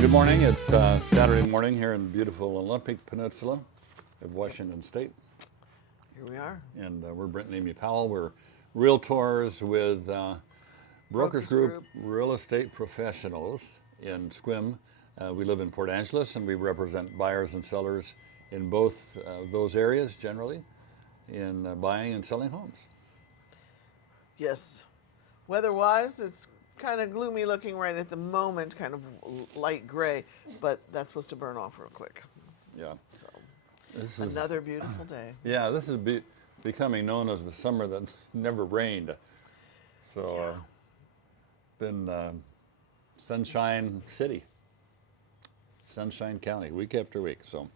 Good morning. It's Saturday morning here in the beautiful Olympic Peninsula of Washington State. Here we are. And we're Brent and Amy Powell. We're realtors with Brokers Group Real Estate Professionals in Sequim. We live in Port Angeles and we represent buyers and sellers in both those areas generally in buying and selling homes. Yes. Weather-wise, it's kind of gloomy looking right at the moment, kind of light gray, but that's supposed to burn off real quick. Yeah. So, This another beautiful day. Yeah, this is becoming known as the summer that never rained. So, been Sunshine City, Sunshine County, week after week. So,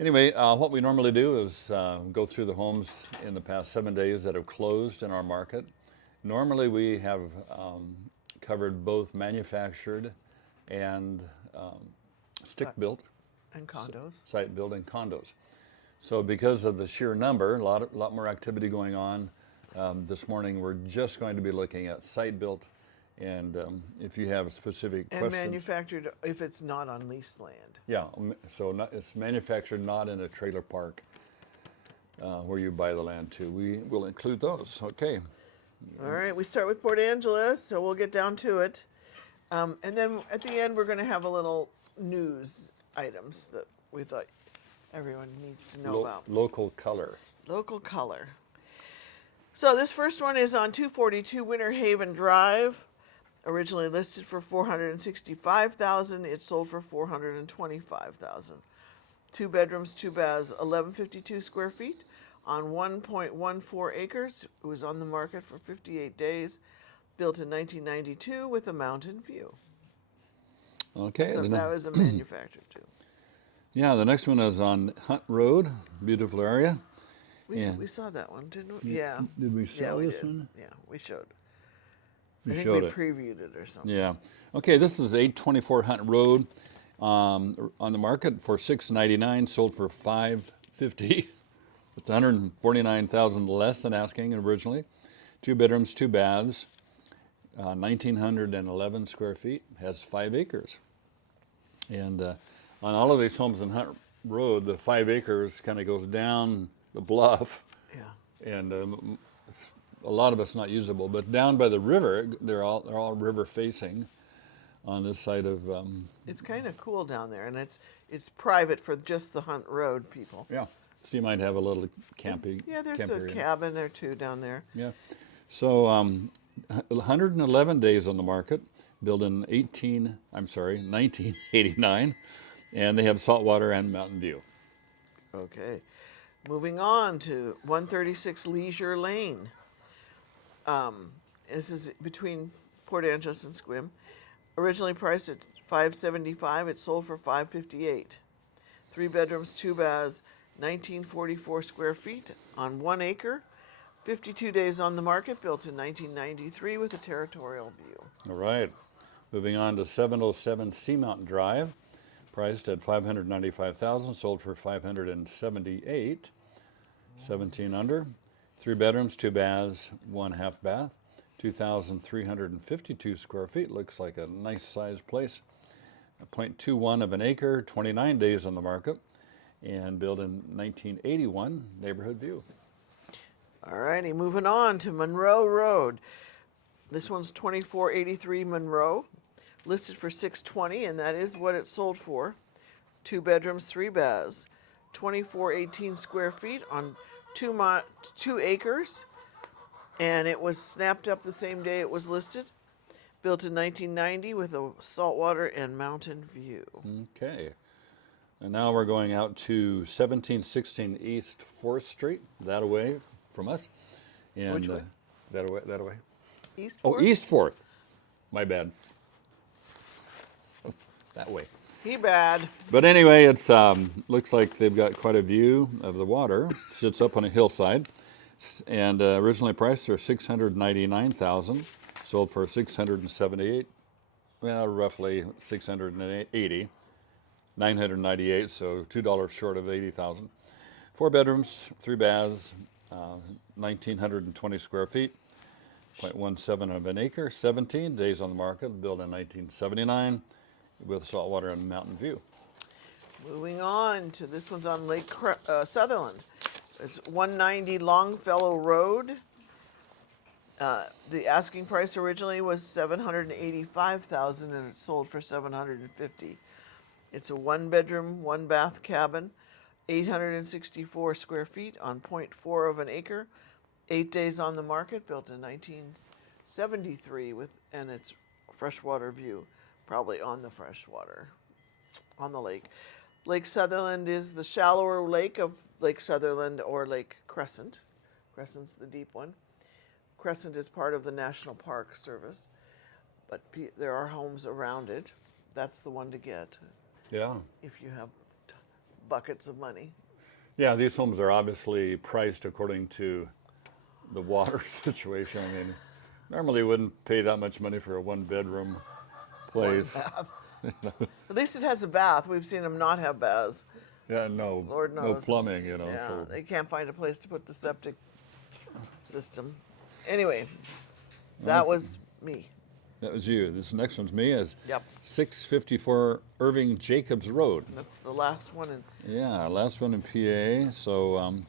anyway, what we normally do is go through the homes in the past 7 days that have closed in our market. Normally, we have covered both manufactured and stick-built. And condos. Site building condos. So because of the sheer number, a lot more activity going on. This morning we're just going to be looking at site built, and if you have specific questions. And manufactured if it's not on leased land. Yeah, so it's manufactured not in a trailer park where you buy the land to. We will include those. Okay. All right, we start with Port Angeles, so we'll get down to it. And then at the end, we're going to have a little news items that we thought everyone needs to know about. Local color. Local color. So this first one is on 242 Winter Haven Drive. Originally listed for $465,000. It sold for $425,000. 2 bedrooms, 2 baths, 1152 square feet on 1.14 acres. It was on the market for 58 days. Built in 1992 with a mountain view. Okay. So that was a manufactured too. Yeah, the next one is on Hunt Road, beautiful area. We saw that one, didn't we? Yeah. Did we show we this did. one? Yeah, we showed. We I think showed we it. previewed it or something. Yeah. Okay, this is 824 Hunt Road on the market for $699, sold for $550. It's $149,000 less than asking originally. 2 bedrooms, 2 baths, 1,911 square feet, has 5 acres. And on all of these homes in Hunt Road, the 5 acres kind of goes down the bluff. Yeah. And a lot of it's not usable, but down by the river, they're all river facing on this side of. It's kind of cool down there, and it's private for just the Hunt Road people. Yeah, so you might have a little camping. Yeah, there's camp a area. cabin or two down there. Yeah, so 111 days on the market, built in 1989, and they have saltwater and mountain view. Okay, moving on to 136 Leisure Lane. This is between Port Angeles and Sequim. Originally priced at $575, it sold for $558. 3 bedrooms, 2 baths, 1944 square feet on 1 acre. 52 days on the market, built in 1993 with a territorial view. All right, moving on to 707 Sea Mountain Drive, priced at $595,000, sold for $578. 17 under. 3 bedrooms, 2 baths, 1 half bath, 2,352 square feet. Looks like a nice sized place. 0.21 of an acre, 29 days on the market, and built in 1981. Neighborhood view. All righty, moving on to Monroe Road. This one's 2483 Monroe, listed for $620, and that is what it sold for. 2 bedrooms, 3 baths, 2418 square feet on 2 acres, and it was snapped up the same day it was listed. Built in 1990 with a saltwater and mountain view. Okay, and now we're going out to 1716 East 4th Street, that away from us. And Which way? That away. East 4th? Oh, East 4th. My bad. That way. He bad. But anyway, it's looks like they've got quite a view of the water. Sits up on a hillside, and originally priced for $699,000, sold for $678. Well, roughly $680, $998, so $2 short of $80,000. 4 bedrooms, 3 baths, 1,920 square feet, 0.17 of an acre, 17 days on the market, built in 1979. with saltwater and mountain view. Moving on to this one's on Lake Sutherland. It's 190 Longfellow Road. The asking price originally was $785,000 and it sold for $750,000. It's a 1-bedroom, 1-bath cabin, 864 square feet on 0.4 of an acre, 8 days on the market, built in 1973 and it's freshwater view, probably on the freshwater, on the lake. Lake Sutherland is the shallower lake of Lake Sutherland or Lake Crescent. Crescent's the deep one. Crescent is part of the National Park Service, but there are homes around it. That's the one to get Yeah. if you have buckets of money. Yeah, these homes are obviously priced according to the water situation. I mean, normally you wouldn't pay that much money for a 1-bedroom place. Bath. At least it has a bath. We've seen them not have baths. Yeah, no, Lord no knows. plumbing, you know. Yeah, So they can't find a place to put the septic system. Anyway, that was me. that was you. This next one's me. Is Yep. 654 Irving Jacobs Road. That's the last one. Yeah, last one in PA. So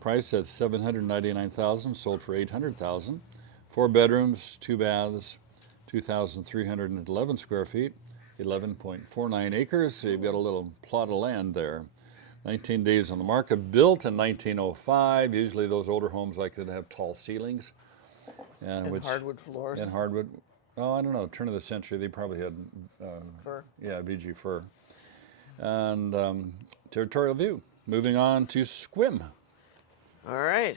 price at $799,000, sold for $800,000. 4 bedrooms, 2 baths, 2,311 square feet, 11.49 acres. So you've got a little plot of land there. 19 days on the market, built in 1905. Usually those older homes like that have tall ceilings. And hardwood floors. And hardwood. Oh, I don't know. Turn of the century, they probably had Fir. Yeah, VG fir. And territorial view. Moving on to Sequim. All right.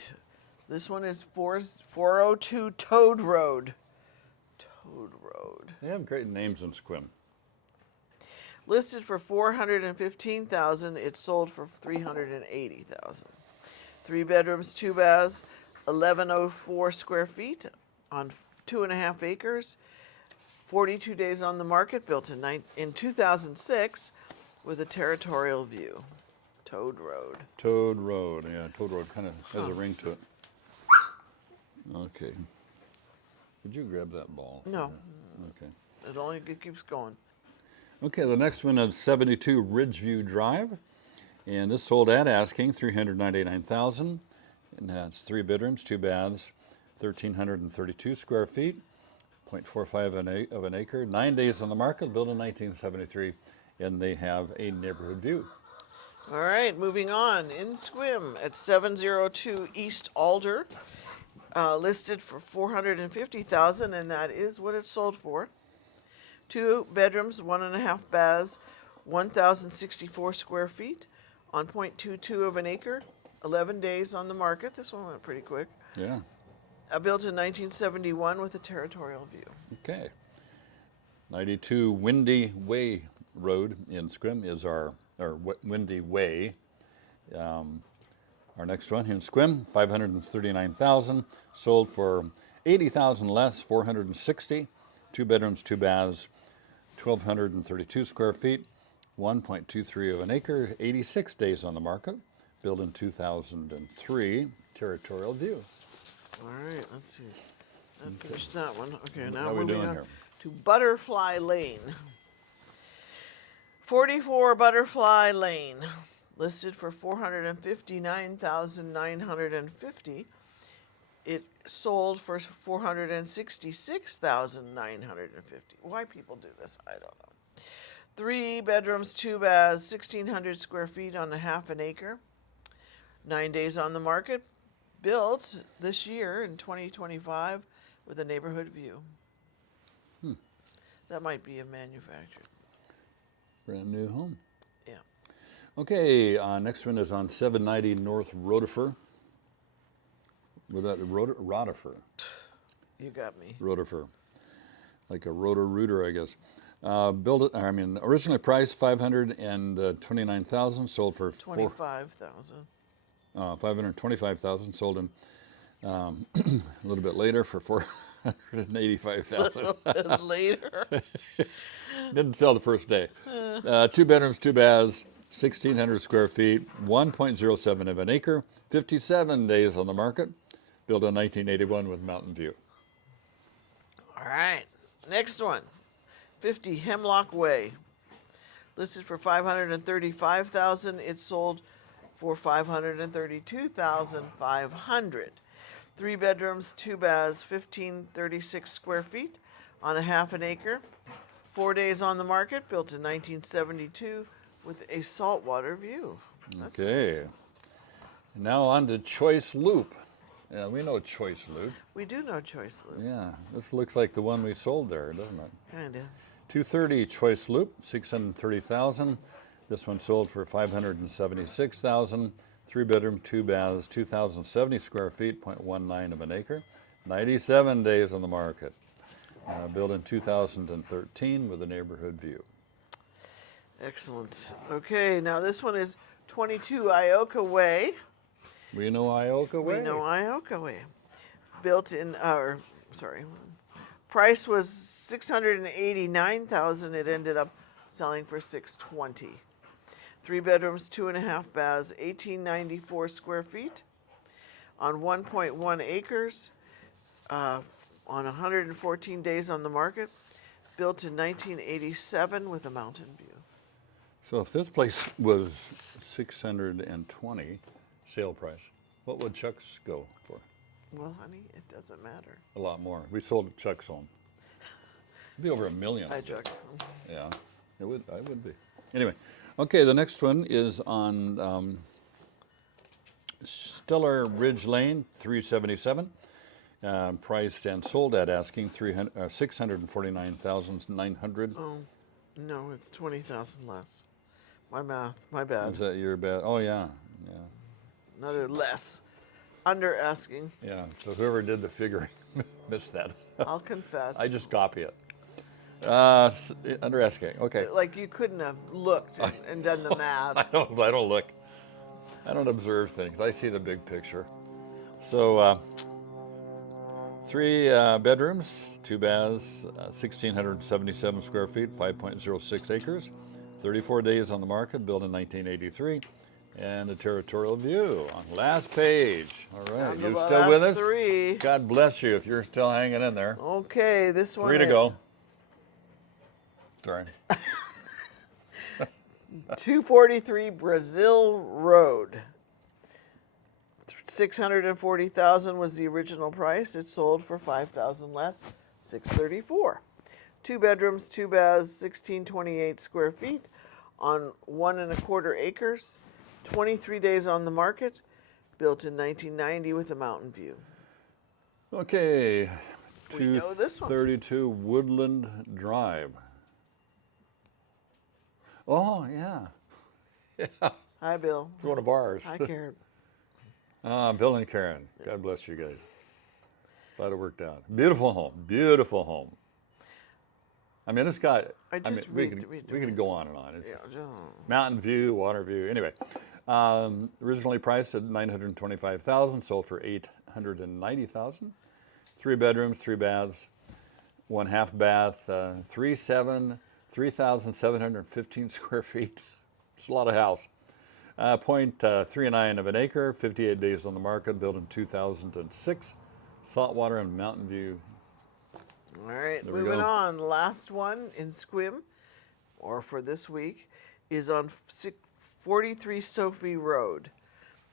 This one is 402 Toad Road. Toad Road. They have great names in Sequim. Listed for $415,000. It sold for $380,000. 3 bedrooms, 2 baths, 1,104 square feet on 2.5 acres. 42 days on the market. Built in 2006 with a territorial view. Toad Road. Toad Road. Yeah, Toad Road kind of has a ring to it. Okay. Would you grab that ball? No. Okay. It keeps going. Okay, the next one is 72 Ridgeview Drive. And this sold at asking $399,000. And that's 3 bedrooms, 2 baths, 1,332 square feet, 0.45 of an acre, 9 days on the market, built in 1973, and they have a neighborhood view. All right, moving on. In Sequim at 702 East Alder, listed for $450,000, and that is what it sold for. 2 bedrooms, 1.5 baths, 1,064 square feet on 0.22 of an acre. 11 days on the market. This one went pretty quick. Yeah. Built in 1971 with a territorial view. Okay. 92 Windy Way Road in Sequim is our Windy Way. Our next one in Sequim, $539,000, sold for $80,000 less, $460. 2 bedrooms, 2 baths, 1,232 square feet, 1.23 of an acre, 86 days on the market. Built in 2003, territorial view. All right, let's see. That finished that one. Okay, now How are we moving doing on here? to Butterfly Lane. 44 Butterfly Lane, listed for $459,950. It sold for $466,950. Why people do this, I don't know. 3 bedrooms, 2 baths, 1,600 square feet on 1/2 an acre. 9 days on the market. Built this year in 2025 with a neighborhood view. That might be a manufactured. Brand new home. Yeah. Okay, next one is on 790 North Rotifer. With that Rotifer. You got me. Rotifer. Like a rotor-rooter, I guess. Originally priced $529,000, sold for $25,000. $525,000, sold in a little bit later for $485,000. A bit later. Didn't sell the first day. 2 bedrooms, 2 baths, 1,600 square feet, 1.07 of an acre, 57 days on the market, built in 1981 with mountain view. All right. Next one. 50 Hemlock Way, listed for $535,000. It sold for $532,500. 3 bedrooms, 2 baths, 1,536 square feet on a half an acre. 4 days on the market, built in 1972 with a saltwater view. That's Okay. nice. Now on to Choice Loop. Yeah, we know Choice Loop. We do know Choice Loop. Yeah, this looks like the one we sold there, doesn't it? Kinda. 230 Choice Loop, 630,000. This one sold for 576,000. 3 bedroom, 2 baths, 2,070 square feet, 0.19 of an acre. 97 days on the market. Built in 2013 with a neighborhood view. Excellent. Okay, now this one is 22 Ioka Way. We know Ioka Way. We know Ioka Way. Built in, price was $689,000. It ended up selling for $620,000. 3 bedrooms, 2.5 baths, 1,894 square feet on 1.1 acres, on 114 days on the market. Built in 1987 with a mountain view. So if this place was 620 sale price, what would Chuck's go for? Well, honey, it doesn't matter. A lot more. We sold Chuck's home. It'd be over $1 million. Hi, Chuck. Yeah, it would. I would be. Anyway, okay. The next one is on Stellar Ridge Lane, 377. Priced and sold at asking 649,900. Oh, no, it's 20,000 less. My math, my bad. Is that your bad? Oh yeah, yeah, Another less. Under asking. yeah. So whoever did the figuring missed that. I'll confess. I just copy it. Under asking. Okay. Like you couldn't have looked and done the math. I don't look. I don't observe things. I see the big picture. So 3 bedrooms, 2 baths, 1,677 square feet, 5.06 acres, 34 days on the market, built in 1983, and a territorial view on the last page. All right, Down to you the still with last us? 3. God bless you if you're still hanging in there. Okay, this one. 3 to go. Sorry. 243 Brazil Road. 640,000 was the original price. It sold for 5,000 less, 634. 2 bedrooms, 2 baths, 1,628 square feet on 1.25 acres. 23 days on the market. Built in 1990 with a mountain view. Okay. We know this one. 232 Woodland Drive. Oh, yeah. Hi, Bill. It's one of ours. Hi, Karen. Bill and Karen. God bless you guys. Glad it worked out. Beautiful home. Beautiful home. I mean, it's got. I mean, just we could go on and on. It's just Yeah. mountain view, water view. Anyway, originally priced at $925,000, sold for $890,000. 3 bedrooms, 3 baths, 1 half bath, 3,715 square feet. It's a lot of house. 0.39 of an acre, 58 days on the market, built in 2006. Saltwater and mountain view. All right, There we moving go. on. Last one in Sequim, or for this week, is on 43 Sophie Road.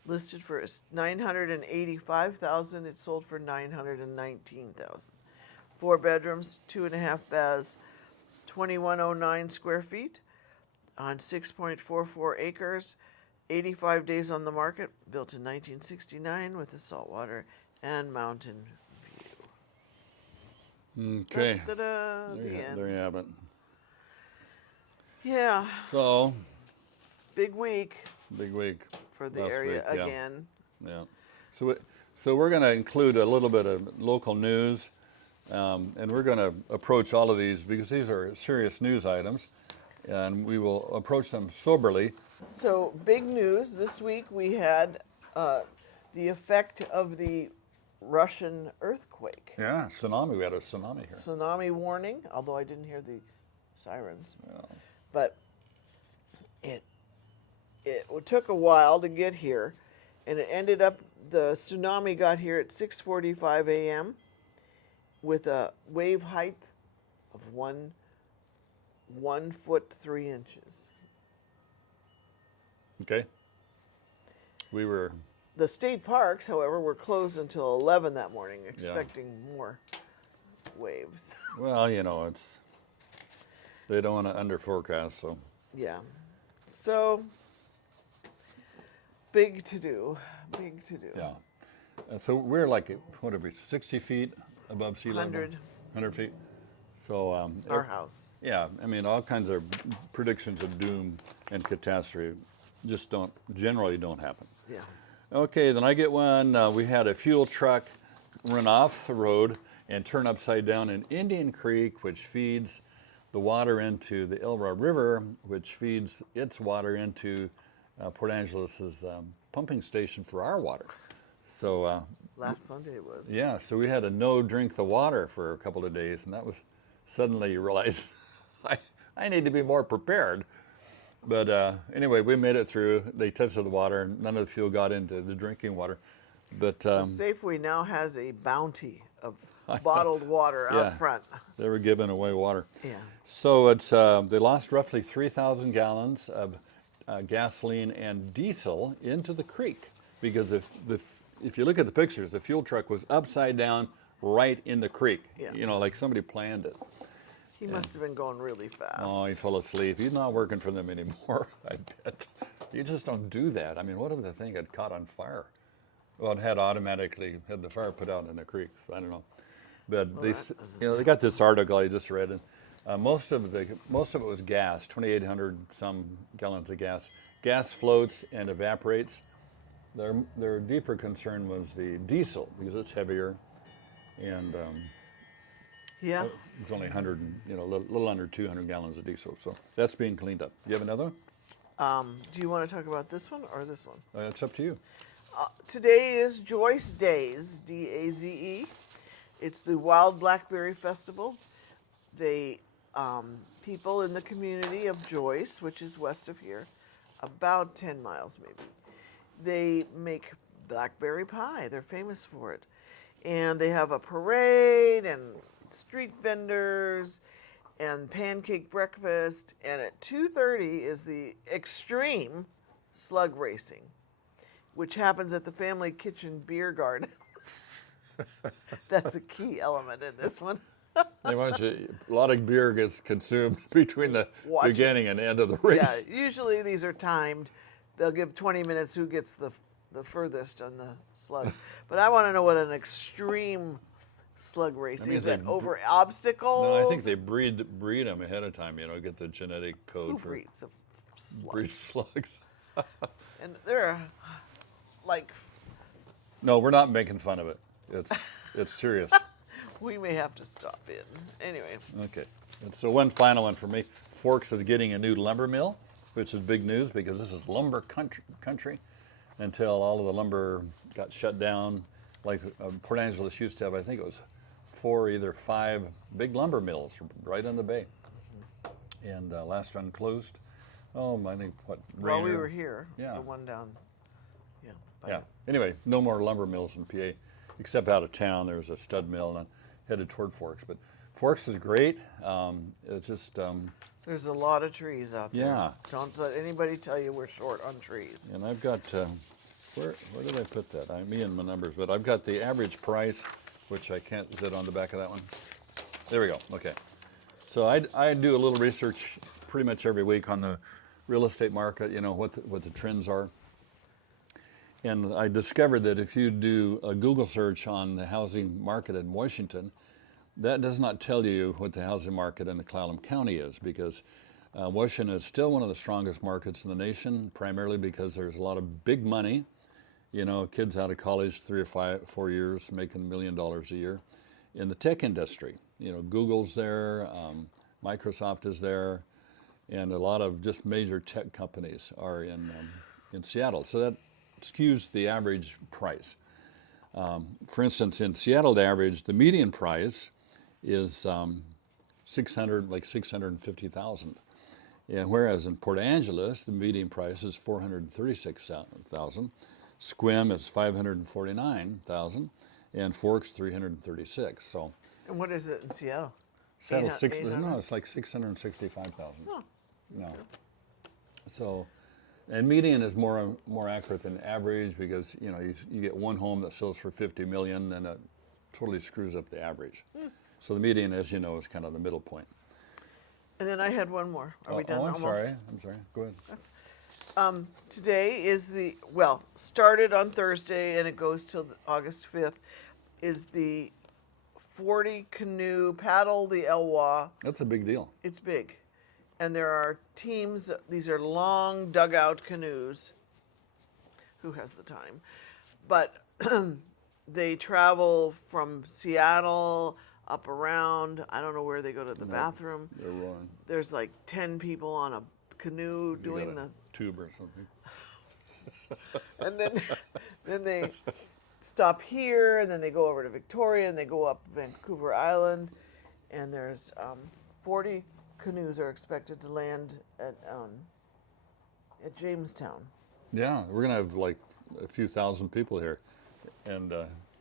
Listed for $985,000. It sold for $919,000. 4 bedrooms, 2.5 baths, 2,109 square feet on 6.44 acres. 85 days on the market. Built in 1969 with a saltwater and mountain view. Okay. Da-da-da, the end. There you have it. Yeah, So, big week big week. for the last area week, yeah. again. Yeah. So we're going to include a little bit of local news, and we're going to approach all of these because these are serious news items, and we will approach them soberly. So, big news this week we had the effect of the Russian earthquake. Yeah, tsunami. We had a tsunami here. Tsunami warning, although I didn't hear the sirens. Yeah. But it took a while to get here, and it ended up, the tsunami got here at 6:45 a.m. with a wave height of 1 1 foot 3 inches. Okay. We were, The state parks, however, were closed until 11 that morning, expecting more waves. well, they don't want to under forecast, so. Yeah. So, big to do. Big to do. Yeah. So we're like, what are we, 60 feet above sea level? 100. 100 feet. So, Our house. yeah, I mean, all kinds of predictions of doom and catastrophe just generally don't happen. Yeah. Okay, then I get one. We had a fuel truck run off the road and turn upside down in Indian Creek, which feeds the water into the Elba River, which feeds its water into Port Angeles' pumping station for our water. So, Last Sunday it was. yeah, so we had a no drink the water for a couple of days, and that was suddenly you realize I need to be more prepared. But anyway, we made it through. They tested the water. None of the fuel got into the drinking water. But Safeway now has a bounty of bottled water Yeah. out front. they were giving away water. Yeah. So it's they lost roughly 3,000 gallons of gasoline and diesel into the creek because if you look at the pictures, the fuel truck was upside down right in the creek. Yeah. Like somebody planned it. He must have been going really fast. Oh, he fell asleep. He's not working for them anymore, I bet. You just don't do that. I mean, what if the thing had caught on fire? Well, it had automatically had the fire put out in the creek, so I don't know. But they got this article I just read, and most of it was gas, 2,800 some gallons of gas. Gas floats and evaporates. Their deeper concern was the diesel because it's heavier, and Yeah. it's only 100, a little under 200 gallons of diesel. So that's being cleaned up. Do you have another one? Do you want to talk about this one or this one? It's up to you. Today is Joyce Days, D-A-Z-E. It's the Wild Blackberry Festival. They people in the community of Joyce, which is west of here, about 10 miles maybe, they make blackberry pie. They're famous for it. And they have a parade and street vendors and pancake breakfast. And at 2:30 is the extreme slug racing, which happens at the Family Kitchen Beer Garden. That's a key element in this one. A lot of beer gets consumed between the beginning and end of the race. Yeah, usually these are timed. They'll give 20 minutes who gets the furthest on the slug. But I want to know what an extreme slug race I mean, is. they It over obstacles? No, I think they breed them ahead of time. Get the genetic code Who for breeds a slug? breed slugs. And they're like, No, we're not making fun of it. It's serious. we may have to stop in. Anyway, Okay. And so one final one for me. Forks is getting a new lumber mill, which is big news because this is lumber country. Until all of the lumber got shut down, like Port Angeles used to have, I think it was 4, either 5 big lumber mills right on the bay. And last one closed. Oh, I think while we Rainier. were here, Yeah. the one down, Yeah. Anyway, no more lumber mills in PA, except out of town. There was a stud mill and headed toward Forks. But Forks is great. It's just, there's a lot of trees out there. Yeah. Don't let anybody tell you we're short on trees. and I've got, where did I put that? Me and my numbers, but I've got the average price, which I can't, is it on the back of that one? There we go, okay. So I do a little research pretty much every week on the real estate market, what the trends are. And I discovered that if you do a Google search on the housing market in Washington, that does not tell you what the housing market in the Clallam County is, because Washington is still one of the strongest markets in the nation, primarily because there's a lot of big money, kids out of college 3 or 4 years making $1 million a year in the tech industry. Google's there, Microsoft is there, and a lot of just major tech companies are in Seattle. So that skews the average price. For instance, in Seattle, the median price is 650,000. And whereas in Port Angeles, the median price is 436,000. Sequim is 549,000, and Forks 336. So And what is it in Seattle? Settled 800. six. No, it's like 665,000. Oh, No. So, and median is more accurate than average because you get one home that sells for 50 million, and it totally screws up the average. So the median, as you know, is kind of the middle point. and then I had one more. Are we done? I'm Almost? sorry. I'm sorry. Go ahead. Today is started on Thursday and it goes till August 5th, is the 40 canoe paddle the Elwha. That's a big deal. It's big. And there are teams, these are long dugout canoes. Who has the time? But they travel from Seattle up around. I don't know where they go to the bathroom. They're rolling. There's like 10 people on a canoe You doing got the. a tube or something. And then they stop here, and then they go over to Victoria, and they go up Vancouver Island, and there's 40 canoes are expected to land at Jamestown. Yeah, we're gonna have like a few thousand people here, and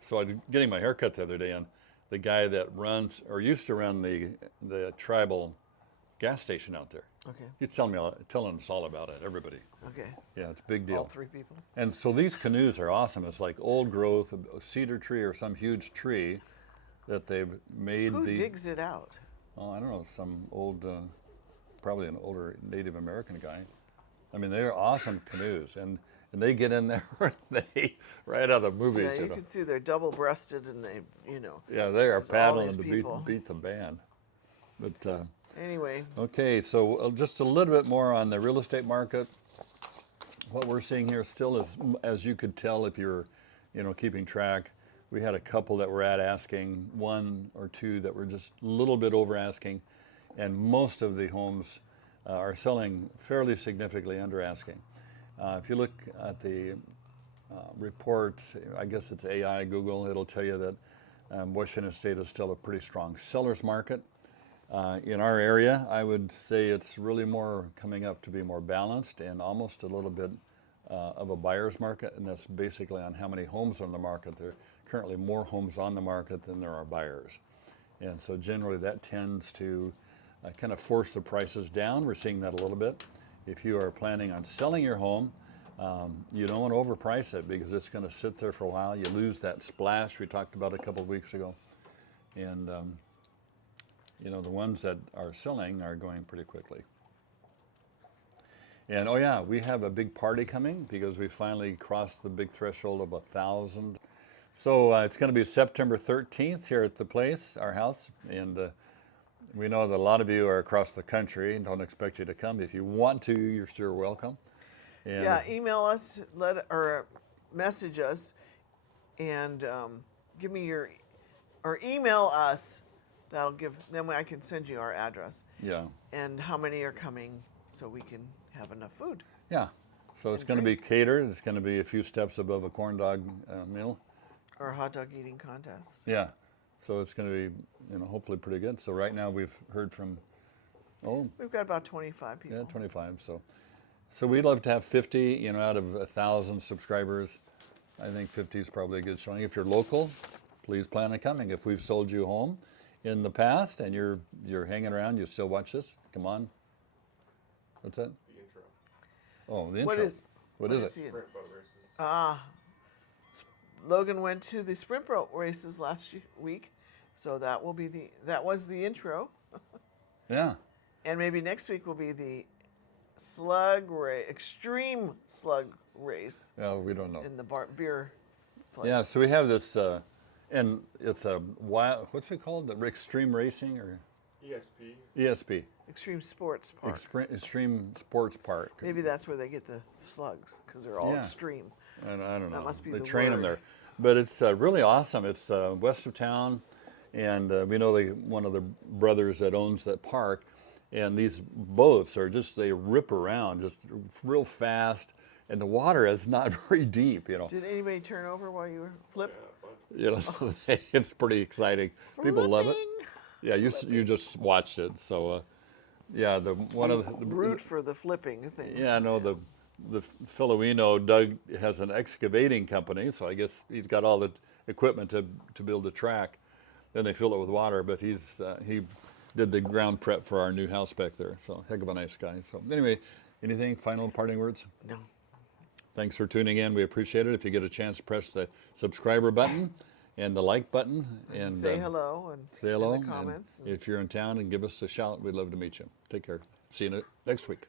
so I was getting my hair cut the other day, and the guy that runs or used to run the tribal gas station out there. Okay. He's telling us all about it. Everybody. Okay. Yeah, it's a big deal. All 3 people. And so these canoes are awesome. It's like old growth, a cedar tree or some huge tree that they've made. Who digs it out? Oh, I don't know, some old, probably an older Native American guy. I mean, they're awesome canoes, and they get in there, right out of the movies. Yeah, you can see they're double-breasted, and they, Yeah, they are there's all paddling these to people. beat the band. But Anyway, okay, so just a little bit more on the real estate market. What we're seeing here still is, as you could tell if you're, keeping track, we had a couple that were at asking, 1 or 2 that were just a little bit over asking, and most of the homes are selling fairly significantly under asking. If you look at the reports, I guess it's AI, Google, it'll tell you that Washington State is still a pretty strong seller's market. In our area, I would say it's really more coming up to be more balanced and almost a little bit of a buyer's market, and that's basically on how many homes are on the market. There are currently more homes on the market than there are buyers. And so generally that tends to kind of force the prices down. We're seeing that a little bit. If you are planning on selling your home, you don't want to overprice it because it's going to sit there for a while. You lose that splash we talked about a couple of weeks ago. And the ones that are selling are going pretty quickly. And oh yeah, we have a big party coming because we finally crossed the big threshold of 1,000. So it's going to be September 13th here at the place, our house. And we know that a lot of you are across the country and don't expect you to come. If you want to, you're sure welcome. And yeah, email us, or message us, and give me or email us. Then I can send you our address. Yeah. And how many are coming so we can have enough food. Yeah. So it's going to be catered. It's going to be a few steps above a corn dog meal. Or a hot dog eating contest. Yeah. So it's going to be, hopefully pretty good. So right now we've heard from, we've got about 25 people. yeah, 25. So we'd love to have 50, out of 1,000 subscribers. I think 50 is probably a good showing. If you're local, please plan on coming. If we've sold you a home in the past and you're hanging around, you still watch this, come on. What's that? The intro. Oh, the intro. What is it? Sprint boat races. Logan went to the sprint boat races last week, so that was the intro. Yeah. And maybe next week will be the extreme slug race Yeah, we don't know. in the beer place. Yeah, so we have this, and it's a wild, what's it called? The extreme racing or ESP. ESP? Extreme Sports Park. Extreme Sports Park. Maybe that's where they get the slugs, because they're all Yeah. extreme. I don't know. That must be they the train them word. there, but it's really awesome. It's west of town, and we know one of the brothers that owns that park, and these boats are they rip around just real fast, and the water is not very deep. Did anybody turn over while you were flipping? So it's pretty exciting. People love it. Flipping! Yeah, you just watched it, so yeah, one of the Root for the flipping things. yeah, no, the fellow we know, Doug, has an excavating company, so I guess he's got all the equipment to build a track. Then they fill it with water, but he did the ground prep for our new house back there. So heck of a nice guy. So anyway, anything final parting words? No. Thanks for tuning in. We appreciate it. If you get a chance, press the subscriber button and the like button and Say hello and say hello. in the comments. And if you're in town, and give us a shout. We'd love to meet you. Take care. See you next week.